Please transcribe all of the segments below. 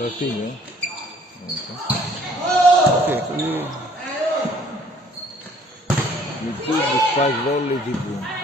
Tartini? Sì, qui. YouTube Spice Volley TV.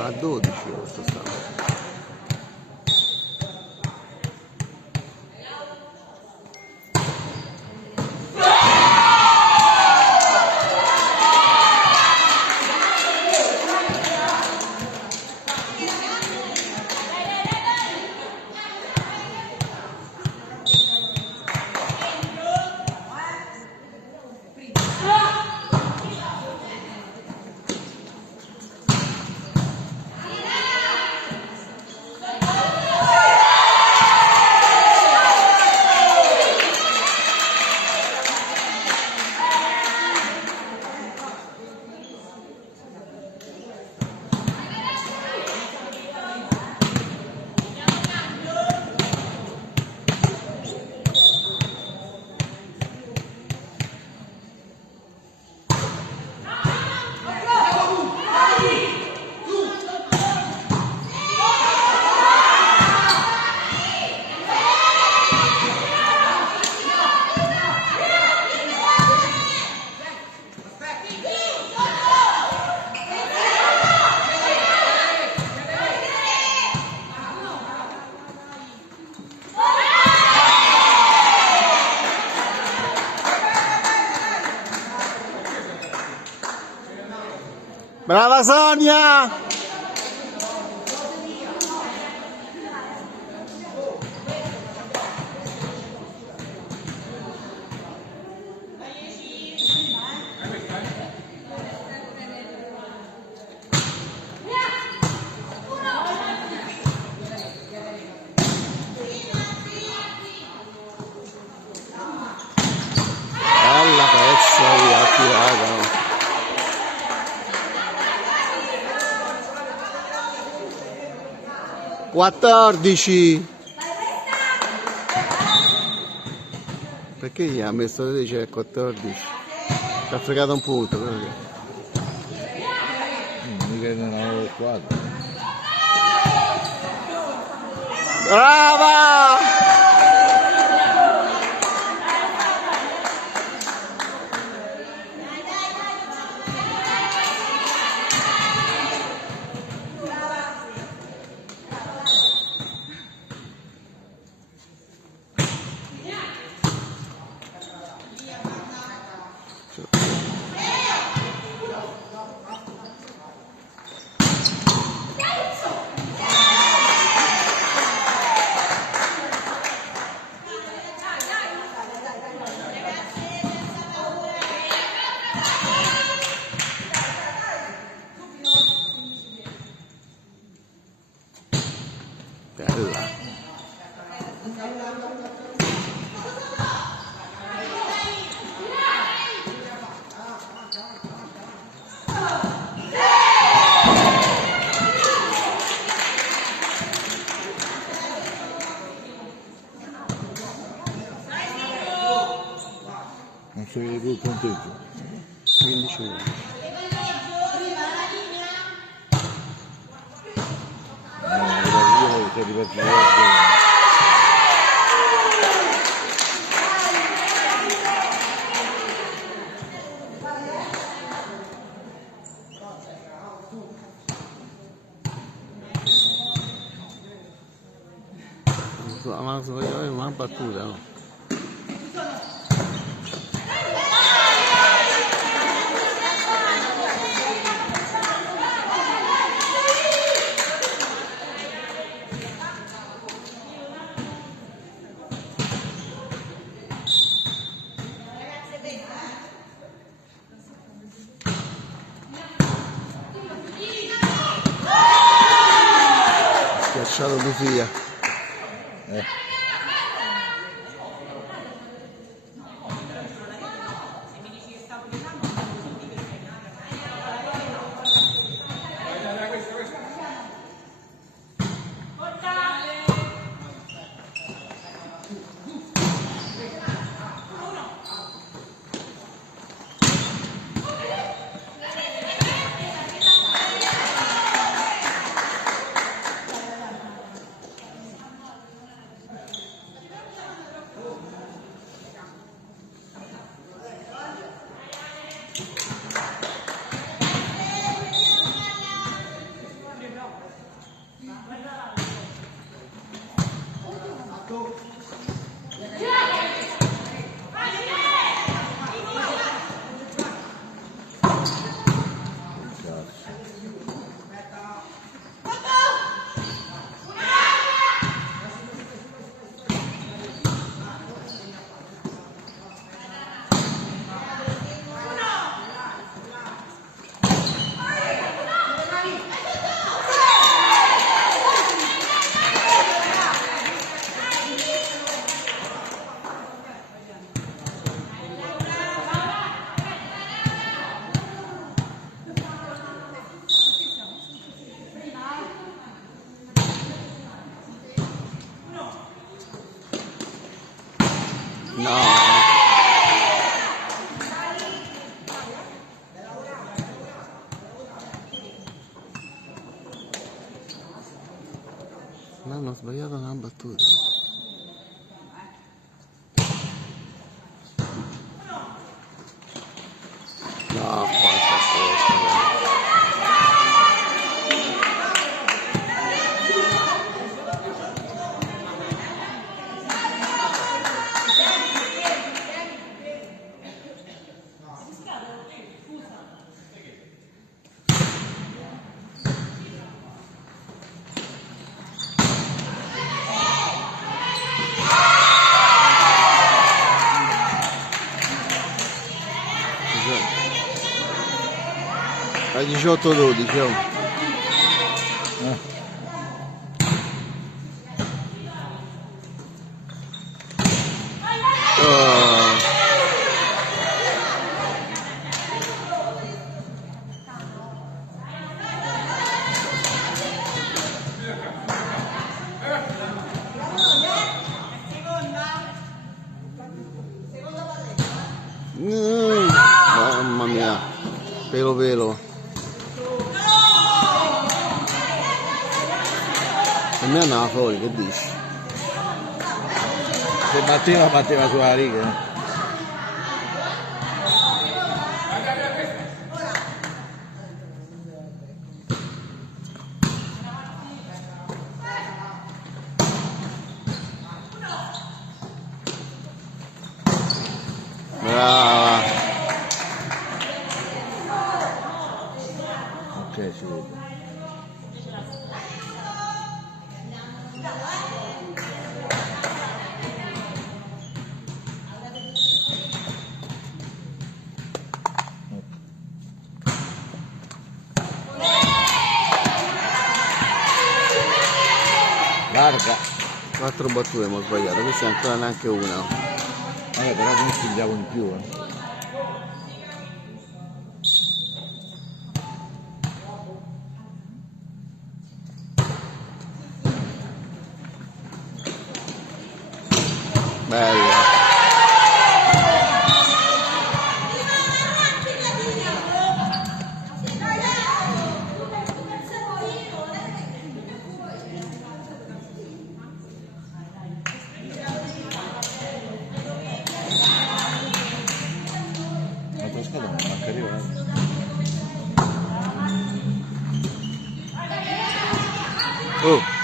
A 12 questo stato. Brava Sonia! Bella pezza via, tirata. Quattordici. Perché gli ha messo 13 e 14? Ci ha fregato un punto. Mica non avevo il quadro. Brava! Bella. Non si vede più il punteggio. 15 minuti. Io ti ripeto. Ma una battuta, no? lasciato Dufia. Eh. No. No, hanno sbagliato una battuta. No, quanta cosa. A 18-12, oh. Oh. Mamma mia, pelo pelo. A me andava fuori, che dici? Se batteva sulla riga. Brava. Ok, si vede. Larga. 4 battute abbiamo sbagliato, questa è ancora neanche una. Vabbè, però non pigliavo in più, Bella. La tua scatola non manca arrivare. Oh.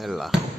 È là.